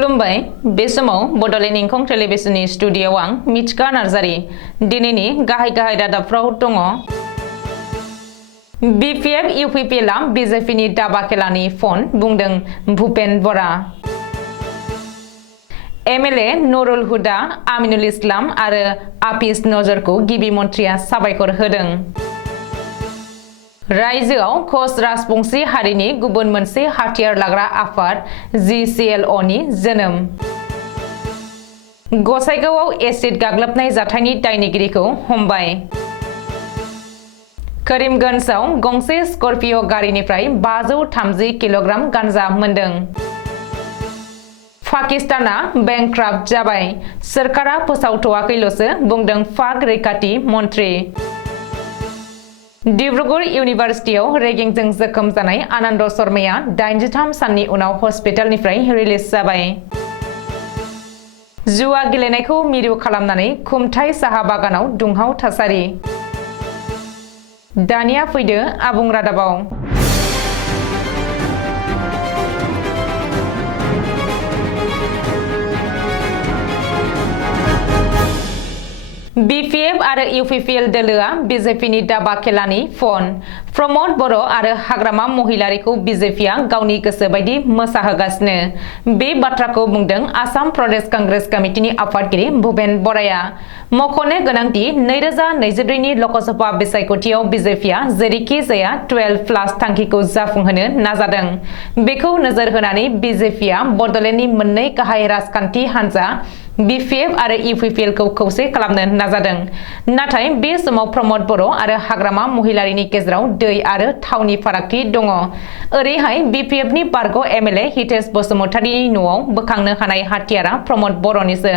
खुलुमबाय बे समाव बडलेण्ड इंखं टेलिभिजननि स्टुडिय'आव आं मिथिका नार्जारी दिनैनि गाहाय रादाबफ्राव दङ। बीपीएफ यूपीपीएलआ बीजेपीनि दाबा खेलानि फन बुंदों भूपेन बरा। एमएलए नुरुल हुदा, आमिनुल इस्लाम आरो आफिज नजरखौ गिबि मन्थ्रिया साबायखर होदों। रायजोआव कच राजबंशी हारिनि गुबुन मोनसे हाथियार लाग्रा आफाद जीसीएलअनि जोनोम। गसाइगावआव एसिड गाग्लोबनाय जाथायनि दायनिगिरिखौ हमबाय। करीमगन्जआव गंसे स्कर्पिय' गारिनिफ्राय 530 किल'ग्राम गान्जा मोन्दों। पाकिस्ताना बेंक्राप्ट जाबाय, सोरखारा फोसावथ'वाखैल'सो बुंदों पाक रैखाथि मन्थ्रि। डिब्रुगढ़ इउनिभार्सिटियाव रेगिंजों जोखोम जानाय आनन्द शर्माया 83 साननि उनाव हस्पिटालनिफ्राय रिलिज जाबाय। जुवा गेलेनायखौ मिरु खालामनानै खुमथाय साहा बागानाव दुंहाव थासारि। दानिया फैदो आबुं रादाबाव। बीपीएफ आरो यूपीपीएल दोलोआ बीजेपीनि दाबा खेलानि फन। प्रमद बर' आरो हाग्रामा महिलारिखौ बीजेपीआ गावनि गोसो बायदि मोसाहोगासिनो। बे बाथ्राखौ बुंदों आसाम प्रदेश कांग्रेस कमिटिनि आफादगिरि भूपेन बराया। मख'नो गोनांदि 2024 नि लकसभा बिसायख'थियाव बीजेपीआ जेरैखि जाया 12+ थांखिखौ जाफुंहोनो नाजादों। बेखौ नोजोर होनानै बीजेपीआ बडलेण्डनि मोननै गाहाय राजखान्थि हान्जा बीपीएफ आरो यूपीपीएलखौ खौसे खालामनो नाजादों। नाथाय बे समाव प्रमद बर' आरो हाग्रामा महिलारिनि गेजेराव दै आरो थावनि फारागथि दङ। ओरैहाय बीपीएफनि बारग' एमएलए हितेश बसुमतारीनि न'आव बोखांनो हानाय हाथियारा प्रमद बर'निसो।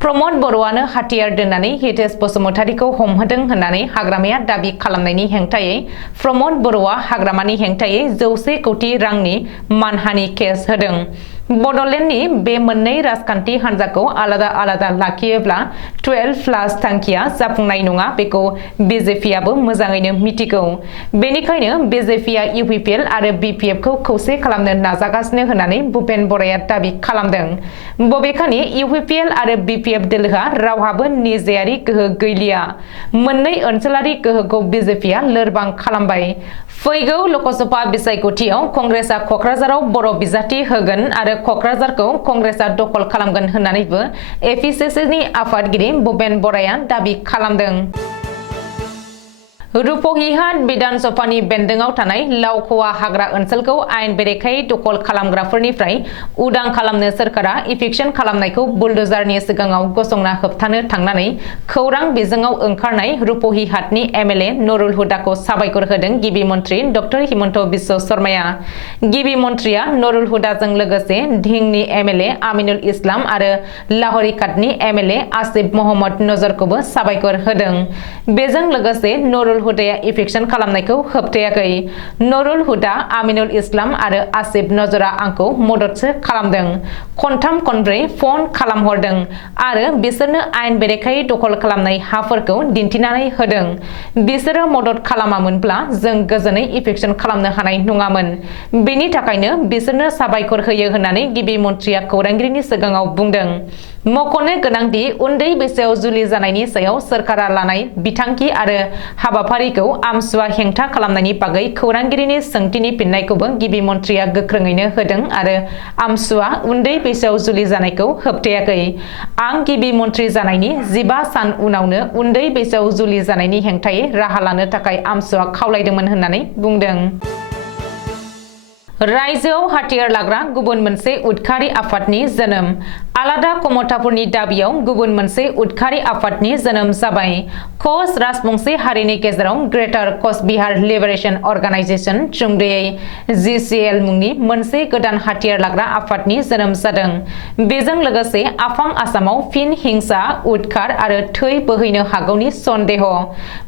प्रमद बर'आनो हाथियार दोननानै हितेश बसुमतारीखौ हमहोदों होननानै हाग्रामाया दाबि खालामनायनि हेंथायै प्रमद बर'आ हाग्रामानि हेंथायै 100 कोटी रांनि मानहानि केस होदों। बडलेण्डनि बे मोननै राजखान्थि हान्जाखौ आलादा लाखियोब्ला 12+ थांखिया जाफुंनाय नङा बेखौ बीजेपीआबो मोजाङैनो मिथिगौ। बेनिखायनो बीजेपीआ यूपीपीएल आरो बीपीएफखौ खौसे खालामनो नाजागासिनो होननानै भूपेन बराया दाबि खालामदों। बबेखानि यूपीपीएल आरो बीपीएफ दोलोहा रावहाबो निजायारि गोहो गैलिया। मोननै ओनसोलारि गोहोखौ बीजेपीआ लोरबां खालामबाय। फैगौ लकसभा बिसायख'थियाव कंग्रेसआ क'क्राझाराव बर' बिजाथि होगोन आरो क'क्राझारखौ कंग्रेसआ दखल खालामगोन होननानैबो एफिसिसिनि आफादगिरि भूपेन बराया दाबि खालामदों। रुपहिहाट बिधानसभानि बेन्दोंआव थानाय लावखवा हाग्रा ओनसोलखौ आयेन बेरेखायै दखल खालामग्राफोरनिफ्राय उदां खालामनो सोरखारा इभिक्सन खालामनायखौ बुलडोजारनि सिगाङाव गसंना होबथानो थांनानै खौरां बिजोङाव ओंखारनाय रुपहिहाटनि एमएलए नुरुल हुदाखौ साबायखर होदों गिबि मन्थ्रि डक्टर हिमन्त बिश्व शर्माया। गिबि मन्थ्रिया नुरुल हुदाजों लोगोसे धिंनि एमएलए आमिनुल इस्लाम आरो लाहौरीकाटनि एमएलए आसिफ महम्मद नजरखौबो साबायखर होदों। बेजों लोगोसे नुरुल हुदाया इभिक्सन खालामनायखौ होबथायाखै। नुरुल हुदा, आमिनुल इस्लाम आरो आसिफ नजरा आंखौ मददसो खालामदों। खनथाम खनब्रै फन खालामहरदों आरो बिसोरनो आयेन बेरेखायै दखल खालामनाय हाफोरखौ दिन्थिनानै होदों। बिसोरो मदद खालामामोनब्ला जों गोजोनै इभिक्सन खालामनो हानाय नङामोन। बेनि थाखायनो बिसोरनो साबायखर होयो होननानै गिबि मन्थ्रिया खौरांगिरिनि सिगाङाव बुंदों। मख'नो गोनांदि उन्दै बैसोआव जुलि जानायनि सायाव सोरखारा लानाय बिथांखि आरो हाबाफारिखौ आमसुवा हेंथा खालामनायनि बागै खौरांगिरिनि सोंथिनि फिननायखौबो गिबि मन्थ्रिया गोख्रोङैनो होदों आरो आमसुवा उन्दै बैसोआव जुलि जानायखौ होबथायाखै। आं गिबि मन्थ्रि जानायनि 15 सान उनावनो उन्दै बैसोआव जुलि जानायनि हेंथायै राहा लानो थाखाय आमसुवा खावलायदोंमोन होननानै बुंदों। रायजोआव हाथियार लाग्रा गुबुन मोनसे उदखारि आफादनि जोनोम। आलादा कमताफोरनि दाबियाव गुबुन मोनसे उदखारि आफादनि जोनोम जाबाय। कच राजबंशी हारिनि गेजेराव ग्रेटार कचबिहार लिबारेशन अर्गानाइजेशन सुंद'यै जीसीएल मुंनि मोनसे गोदान हाथियार लाग्रा आफादनि जोनोम जादों। बेजों लोगोसे आफां आसामाव फिन हिंसा, उदखार आरो थै बोहैनो हागौनि सन्देह।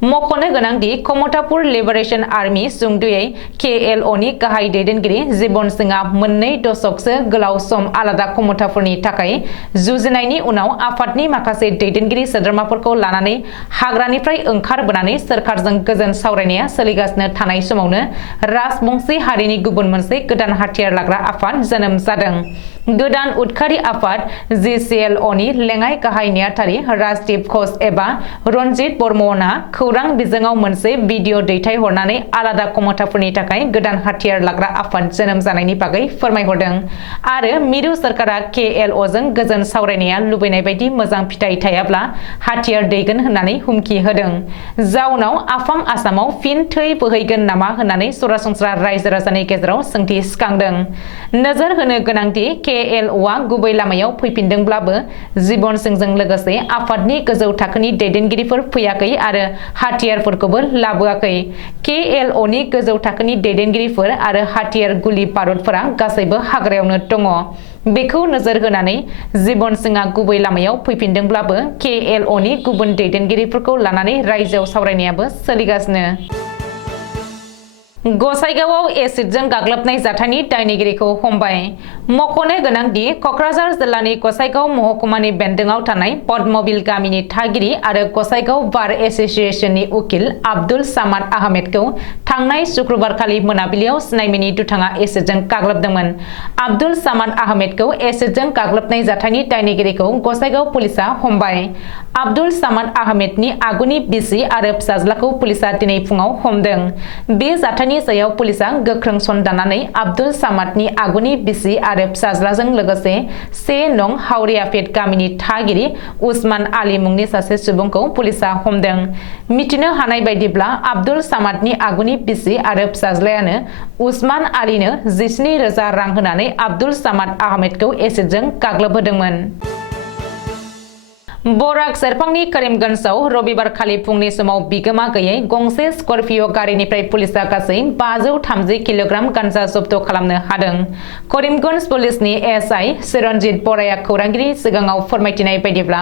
मख'नो गोनांदि कमतापुर लिबारेशन आर्मी सुंद'यै केएलअनि गाहाय दैदेनगिरि जीवन सिंहआ मोननै दशकसो गोलाव सम आलादा कमताफोरनि थाखाय जुजिनायनि उनाव आफादनि माखासे दैदेनगिरि सोद्रोमाफोरखौ लानानै हाग्रानिफ्राय ओंखारबोनानै सोरखारजों गोजोन सावरायनाया सोलिगासिनो थानाय समावनो राजबंशी हारिनि गुबुन मोनसे गोदान हाथियार लाग्रा आफाद जोनोम जादों। गोदान उदखारि आफाद GCLOनि लेङाइ गाहाय नेहाथारि राजदीप घोष एबा रनजित बर्मनआ खौरां बिजोङाव मोनसे भिडिअ दैथायहरनानै आलादा कमथाफोरनि थाखाय गोदान हाथियार लाग्रा आफाद जोनोम जानायनि बागै फोरमायहरदों आरो मिरु सरकारा KLOजों गोजोन सावरायनाया लुबैनाय बायदि मोजां फिथाइ थायाब्ला हाथियार दैगोन होननानै हुमखि होदों जाउनाव आफां आसामाव फिन थै बोहैगोन नामा होननानै सरासनस्रा रायजो राजानि गेजेराव सोंथि सिखांदों नोजोर होनो गोनांदि KLOआ गुबै लामायाव फैफिनदोंब्लाबो जीवन सिंहजों लोगोसे आफादनि गोजौ थाखोनि दैदेनगिरिफोर फैयाखै आरो हाथियारफोरखौबो लाबोआखै KLOनि गोजौ थाखोनि दैदेनगिरिफोर आरो हाथियार गुलि बारुदफोरा गासैबो हाग्रायावनो दङ बेखौ नोजोर होनानै जीवन सिंहआ गुबै लामायाव फैफिनदोंब्लाबो KLOनि गुबुन दैदेनगिरिफोरखौ लानानै रायजोआव सावरायनायाबो सोलिगासिनो गसाइगावआव एसिडजों गाग्लोबनाय जाथायनि दायनिगिरिखौ हमबाय मख'नो गोनांदि क'क्राझार जिल्लानि गसाइगाव महकुमानि बेन्दोंआव थानाय पद्मबिल गामिनि थागिरि आरो गसाइगाव बार एस'सिएशननि उकिल आब्दुल सामाद आहमेदखौ थांनाय शुक्रबारखालि मोनाबिलियाव सिनायमोनि दुथाङा एसिडजों गाग्लोबदोंमोन आब्दुल सामाद आहमेदखौ एसिडजों गाग्लोबनाय जाथायनि दायनिगिरिखौ गसाइगाव पुलिसआ हमबाय आब्दुल सामाद आहमेदनि आगुनि बिसि आरो फिसाज्लाखौ पुलिसआ दिनै फुङाव हमदों बे जाथायनि सायाव पुलिसआ गोख्रों सन्दाननानै आब्दुल सामादनि आगुनि बिसि आरो फिसाज्लाजों लोगोसे 1 नं हावरियापेट गामिनि थागिरि उस्मान आली मुंनि सासे सुबुंखौ पुलिसआ हमदों मिथिनो हानाय बायदिब्ला आब्दुल सामादनि आगुनि बिसि आरो फिसाज्लायानो उस्मान आलीनो 17,000 रां होनानै आब्दुल सामाद आहमेदखौ एसिडजों गाग्लोबहोदोंमोन बराक सेरफांनि करीमगंजआव रबिबारखालि फुंनि समाव बिगोमा गैयै गंसे स्कर्पिय' गारिनिफ्राय पुलिसआ गासै 530 किल'ग्राम गान्जा जब्द खालामनो हादों करीमगंज पुलिसनि SI चिरन्जीत बराया खौरांगिरिनि सिगाङाव फोरमायथिनाय बायदिब्ला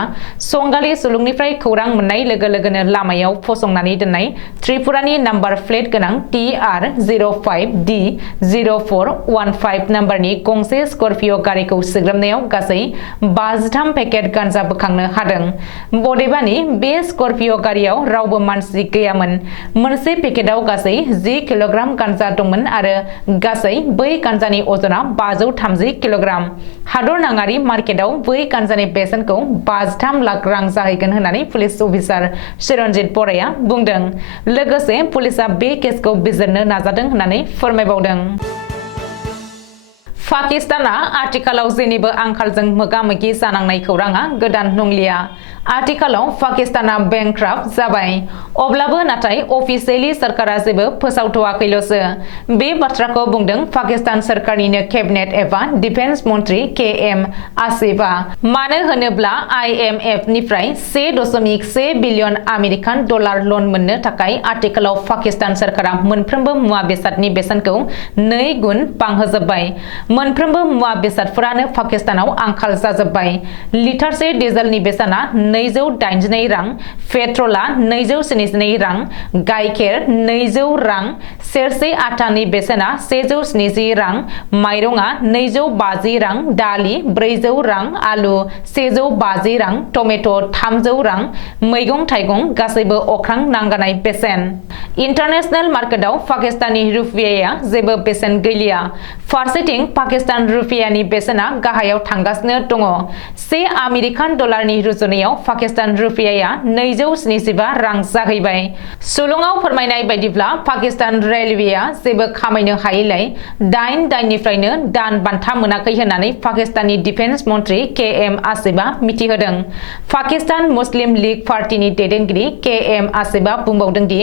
संगालि सुलुंनिफ्राय खौरां मोननाय लोगो लोगोनो लामायाव फसंनानै दोननाय त्रिपुरानि नाम्बार प्लेट गोनां TR05D0415 नाम्बारनि गंसे स्कर्पिय' गारिखौ सिग्रोमनायाव गासै 53 पेकेट गान्जा बोखांनो हादों बदेबानि बे स्कर्पिय' गारियाव रावबो मानसि गैयामोन मोनसे पेकेटाव गासै 10 किल'ग्राम गान्जा दंमोन आरो गासै बै गान्जानि अजना 530 किल'ग्राम हादरनाङारि मार्केटआव बै गान्जानि बेसेनखौ 53 लाख रां जाहैगोन होननानै पुलिस अफिसार चिरन्जीत बराया बुंदों लोगोसे पुलिसआ बे केसखौ बिजिरनो नाजादों होननानै फोरमायबावदों पाकिस्ताना आथिखालाव जेनिबो आंखालजों मोगा-मोगि जानांनाय खौराङा गोदान नंलिया आथिखालाव पाकिस्ताना बेंक्राफ्ट जाबाय अब्लाबो नाथाय अफिसियेलि सरकारा जेबो फोसावथ'वाखैल'सो बे बाथ्राखौ बुंदों पाकिस्तान सरकारनिनो केबिनेट एबा डिफेन्स मन्त्रि KM आसिफआ मानो होनोब्ला IMF निफ्राय 1.1 बिलियन आमेरिकान डलार लन मोननो थाखाय आथिखालाव पाकिस्तान सरकारा मोनफ्रोमबो मुवा बेसादनि बेसेनखौ 2 गुन बांहोजोब्बाय मोनफ्रोमबो मुवा बेसादफोरानो पाकिस्तानाव आंखाल जाजोब्बाय लिटारसे डिजेलनि बेसेना 282 रां पेट्रला 272 रां गाइखेर 200 रां सेरसे आटानि बेसेना 170 रां माइरंआ 250 रां दालि 400 रां आलु 150 रां टमेट' 300 रां मैगं थाइगं गासैबो अख्रां नांगानाय बेसेन इन्टारनेशनेल मार्केटआव पाकिस्तानी रुपियाया जेबो बेसेन गैलिया फारसेथिं पाकिस्तान रुपियानि बेसेना गाहायाव थांगासिनो दङ 1 आमेरिकान डलारनि रुजुनायाव पाकिस्तान रुपियाया 275 रां जाहैबाय सुलुङाव फोरमायनाय बायदिब्ला पाकिस्तान रेलवेआ जेबो खामायनो हायैलाय 8 दाननिफ्रायनो दान बान्था मोनाखै होननानै पाकिस्ताननि डिफेन्स मन्त्रि KM आसिफआ मिथिहोदों पाकिस्तान मुस्लिम लीग पार्टीनि दैदेनगिरि KM आसिफआ बुंबावदों दि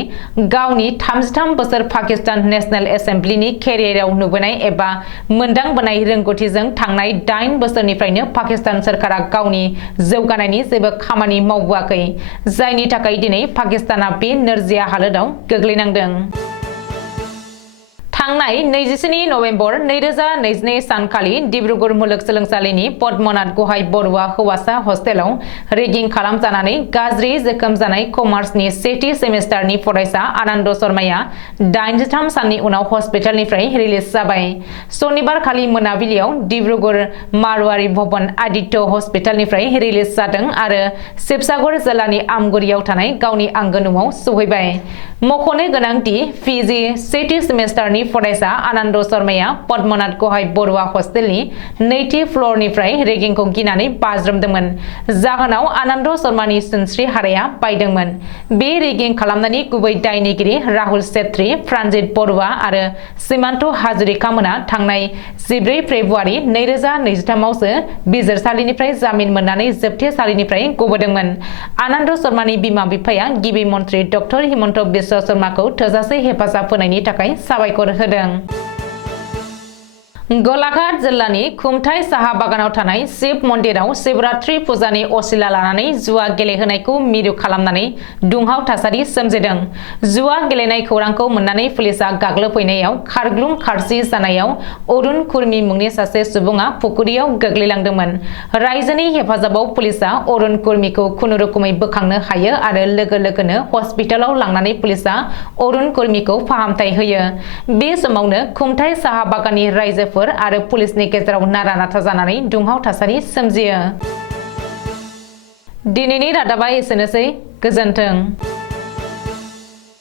गावनि 33 बोसोर पाकिस्तान नेशनेल एसेम्बलिनि केरियाराव नुबोनाय एबा मोनदांबोनाय रोंगौथिजों थांनाय 8 बोसोरनिफ्रायनो पाकिस्तान सरकारा गावनि जौगानायनि जेबो खामानि मावबोआखै जायनि थाखाय दिनै पाकिस्ताना बे नोरजिया हालोदाव गोग्लैनांदों थांनाय 27 नभेम्बर 2022 सानखालि डिब्रुगड़ मुलुगसोलोंसालिनि पद्मनाथ गहाय बरुवा हौवासा हस्टेलाव रेगिं खालामजानानै गाज्रि जोखोम जानाय कमार्सनि सेथि सेमिस्टारनि फरायसा आनन्द शर्माया 83 साननि उनाव हस्पिटालनिफ्राय रिलिज जाबाय शनिबारखालि मोनाबिलियाव डिब्रुगड़ मारवाड़ी भवन आदित्य हस्पिटालनिफ्राय रिलिज जादों आरो शिबसागर जिल्लानि आमगुरियाव थानाय गावनि आंगो न'आव सौहैबाय मख'नो गोनांदि PG सेथि सेमिस्टारनि फरायसा आनन्द शर्माया पद्मनाथ गहाय बरुवा हस्टेलनि नैथि फ्ल'रनिफ्राय रेगिंखौ गिनानै बाज्रुमदोंमोन। जाहोनाव आनन्द शर्मानि सिनस्रि हाराया बायदोंमोन। बे रेगिं खालामनायनि गुबै दायनिगिरि राहुल सेत्री, प्रानजित बरुवा आरो सीमान्त हाजरिका मोना थांनाय 14 फेब्रुवारि 2023 आवसो बिजिरसालिनिफ्राय जामिन मोननानै जोबथेसालिनिफ्राय गबोदोंमोन। आनन्द शर्मानि बिमा-बिफाया गिबि मन्त्रि डक्टर हिमन्त बिश्व शर्माखौ थोजासे हेफाजाब होनायनि थाखाय साबायखर होदों। गलाघाट जिल्लानि खुमथाय साहा बागानाव थानाय शिव मन्दिराव शिवरात्रि फुजानि असिला लानानै जुवा गेलेहोनायखौ मिरु खालामनानै दुंहाव थासारि सोमजिदों। जुवा गेलेनाय खौरांखौ मोननानै पुलिसा गाग्लोबफैनायाव खारग्लुं खारसि जानायाव अरुण कुर्मी मुंनि सासे सुबुङा फुख्रियाव गोग्लैलांदोंमोन। रायजोनि हेफाजाबाव पुलिसा अरुण कुर्मीखौ खुनुरुखुमै बोखांनो हायो आरो लोगो लोगोनो हस्पिटालाव लांनानै पुलिसा अरुण कुर्मीखौ फाहामथाय होयो। बे समावनो खुमथाय साहा बागाननि रायजोफोर आरो पुलिसनि गेजेराव नारा-नाथा जानानै दुंहाव थासारि सोमजियो। दिनैनि रादाबा एसेनोसै। गोजोन्थों।